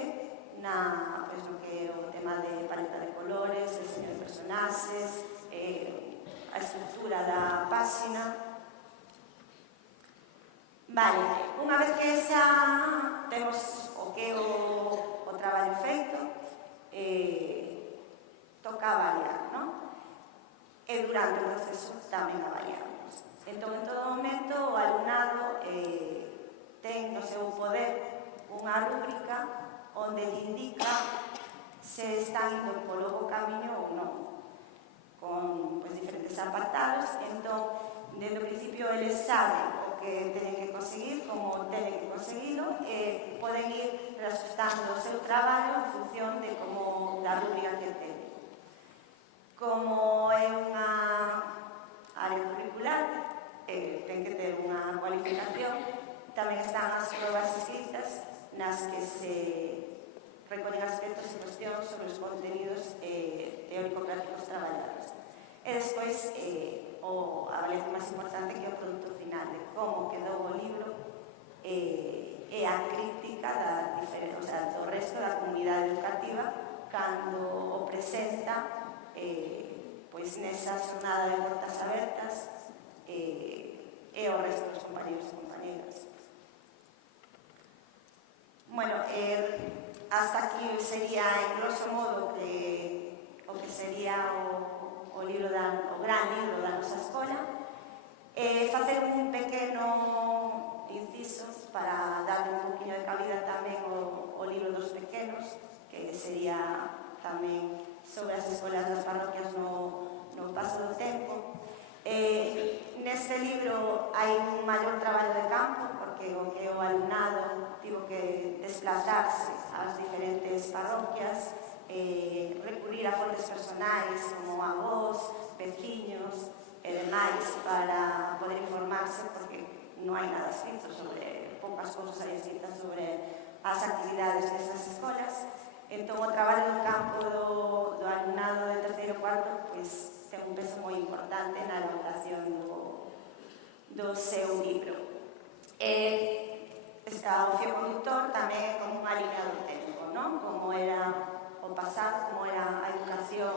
pois, no que é o tema de paleta de colores, diseño de personaxes, a estructura da páxina. Vale, unha vez que xa temos o que é o traballo feito, toca avaliar, non? E durante o proceso tamén avaliamos. Entón, en todo momento, o alumnado ten no seu poder unha rúbrica onde lle indica se están indo polo bo camiño ou non, con diferentes apartados. Entón, desde o principio, eles saben o que teñen que conseguir, como teñen que conseguilo, e poden ir reajustando o seu traballo en función de como da rúbrica que ten. Como é unha área curricular, ten que ter unha cualificación. Tamén están as probas escritas nas que se recollen aspectos e cuestións sobre os contenidos teórico-prácticos traballados. E despois, a avaliación máis importante, que é o produto final, de como quedou o libro e a crítica do resto da comunidade educativa cando o presenta nesa xornada de portas abertas e o resto dos compañeros e compañeras. Bueno, hasta aquí sería, en grosso modo, o que sería o gran libro da nosa escola. Facer un pequeno inciso para darle un poquinho de cabida tamén o libro dos pequenos, que sería tamén sobre as escolas das parroquias no paso do tempo. Neste libro hai un maior traballo de campo, porque o que o alumnado tivo que desplazarse ás diferentes parroquias, recurrir a fontes personais como avós, veciños e demais para poder informarse, porque non hai nada escrito sobre, poucas cousas hai escritas sobre as actividades destas escolas. Entón, o traballo do campo do alumnado de terceiro e cuarto ten un peso moi importante na elaboración do seu libro. O fío conductor tamén é como unha línea do tempo, non? Como era o pasado, como era a educación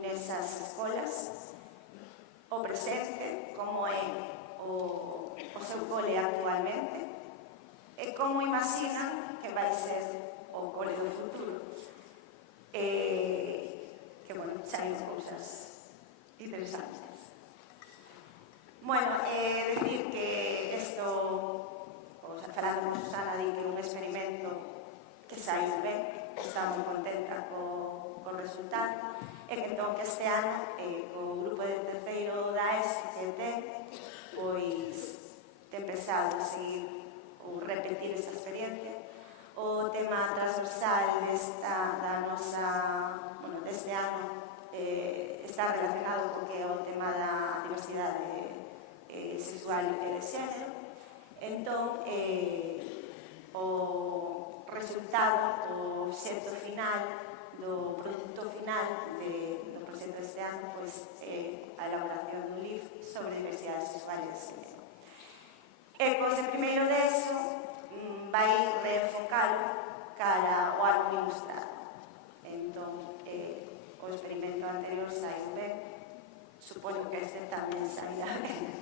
nesas escolas, o presente, como é o seu cole actualmente, e como imaginan que vai ser o cole do futuro. Que, bueno, xa hai cousas interesantes. Bueno, decir que falando con Susana, di que é un experimento que saiu ben, está moi contenta co resultado, e que entón que este ano, co grupo de terceiro da ESO que ten, pois ten pensado seguir ou repetir esta experiencia. O tema transversal deste ano está relacionado co que é o tema da diversidade sexual e de xénero. Entón, o resultado, o obxecto final do produto final do proxecto deste ano é a elaboración dun livro sobre diversidade sexual e de xénero. E pois, en primeiro deso, vai reenfocalo cara ao álbum ilustrado. Entón, o experimento anterior saiu ben, supoño que este tamén sairá ben.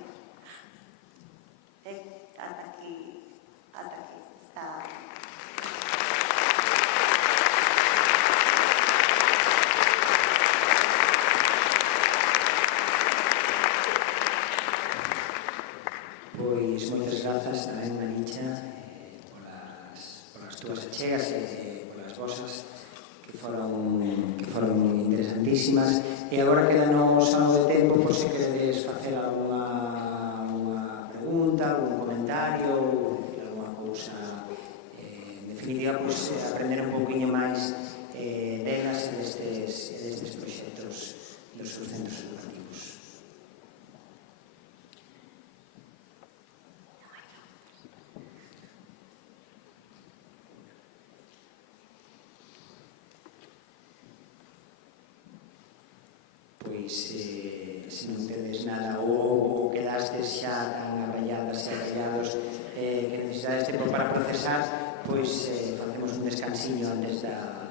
Pois moitas grazas tamén, Maricha, polas túas achegas e polas vosas que foron interesantísimas. E agora quedanos algo de tempo por se queredes facer alguna pregunta, algún comentario, alguna cousa. En definitiva, aprender un pouquinho máis delas e destes proxectos dos seus centros educativos. Pois, se non tedes nada ou quedastes xa tan abralladas e abrallados que necesitades tempo para procesar, pois facemos un descansiño antes da